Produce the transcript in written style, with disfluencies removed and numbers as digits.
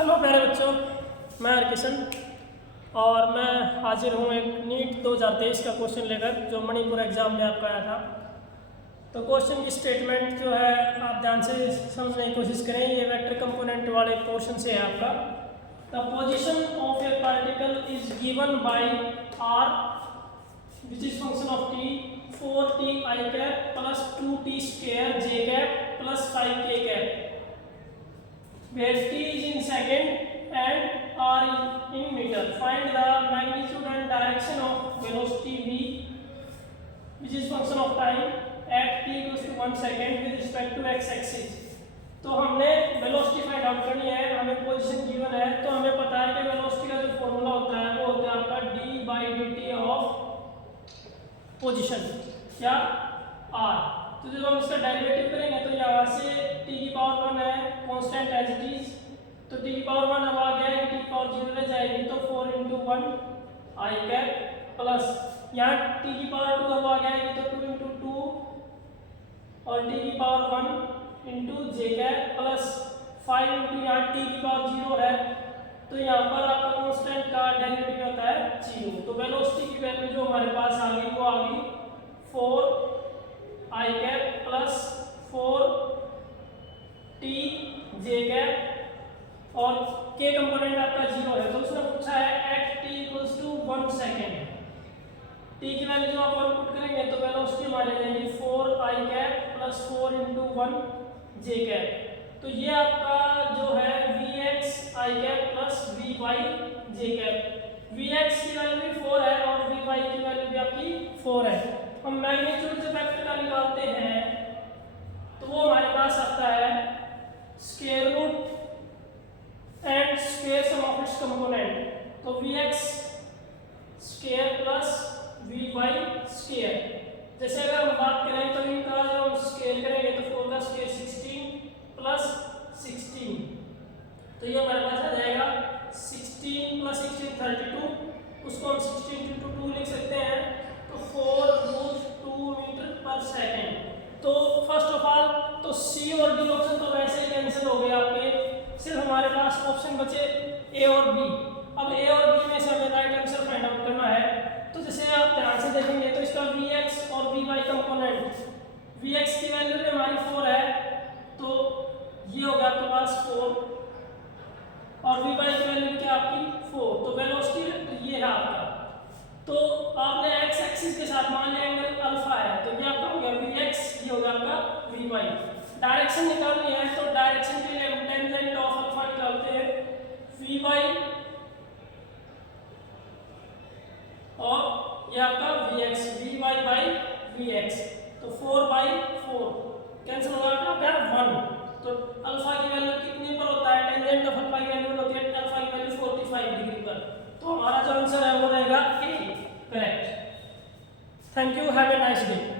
Hello प्यारे बच्चों, मैं हरकिशन और मैं हाजिर हूँ एक नीट 2023 का क्वेश्चन लेकर जो मणिपुर एग्जाम में आपका आया था। तो क्वेश्चन की स्टेटमेंट जो है आप ध्यान से समझने की कोशिश करें। ये वेक्टर कंपोनेंट वाले पोर्शन से है आपका। The position of a particle is given by R which is function of T 4t i cap plus 2t square j cap plus 5k cap where t is in second and r in meter. Find the magnitude and direction of velocity v which is function of time at t equals to 1 second with respect to x axis. तो हमने velocity find out करनी है, हमें position given है, तो हमें पता है कि वेलोसिटी का जो फॉर्मूला होता है वो होता है आपका d by dt of position या r। तो जब हम इसका डेरिवेटिव करेंगे तो यहाँ से t की पावर 1 है कांस्टेंट एज इट इज, तो t की पावर 1 अब आ गया है, t की पावर 0 रह जाएगी तो 4 into 1 i कैप प्लस यहाँ t की पावर 2 अब आ गया है तो 2 into 2 और t की power 1 into j cap plus 5 into यहाँ t की पावर 0 है तो यहाँ पर आपका कांस्टेंट का डेरिवेटिव होता है 0। तो वेलोसिटी की वैल्यू जो हमारे पास आ गई वो आ गई 4 i cap plus 4 t j cap और k कंपोनेंट आपका 0 है। तो उसने पूछा है at t equals to 1 second, t की वैल्यू जो आप 1 पुट करेंगे तो वेलोसिटी हमारी रहेगी 4 i cap plus 4 into 1 j cap. तो ये आपका जो है vx i cap plus vy j cap. vx की वैल्यू भी 4 है और vy की वैल्यू भी आपकी 4 है। हम मैग्नीट्यूड से वेक्टर का निकालते हैं तो वो हमारे पास आता है square root and square sum of its component. तो vx square plus vy square. जैसे अगर हम बात करें तो इनका जो हम स्क्वायर करेंगे तो 4 का स्क्वायर 16 प्लस 16, तो ये हमारे पास आ जाएगा 16 प्लस 16 32, उसको हम 16 into 2 लिख सकते हैं तो 4 रूट 2 मीटर पर सेकेंड। तो फर्स्ट ऑफ ऑल तो सी और डी ऑप्शन तो वैसे ही कैंसिल हो गए आपके, सिर्फ हमारे पास ऑप्शन बचे ए और बी। अब ए और बी में से हमें राइट आंसर फाइंड आउट करना है। तो जैसे आप ध्यान से देखेंगे तो इसका vx और vy कंपोनेंट, vx की वैल्यू भी हमारी 4 है तो ये होगा आपके पास 4 और vy की वैल्यू क्या आपकी 4, तो वेलोसिटी ये है आपका। तो आपने x एक्सिस के साथ मान लिया एंगल अल्फा है तो ये आपका हो गया vx, ये होगा आपका vy। डायरेक्शन निकालनी है तो डायरेक्शन के लिए हम टेंजेंट ऑफ अल्फा निकालते हैं vy और ये आपका vx, vy by vx, तो 4 by 4 कैंसिल होगा आपका 1। तो अल्फा की वैल्यू कितने पर होता है, टेंजेंट ऑफ अल्फा की वैल्यू होती है अल्फा की वैल्यू 45 डिग्री पर, तो हमारा जो आंसर है वो रहेगा A correct. Thank you, have a nice day.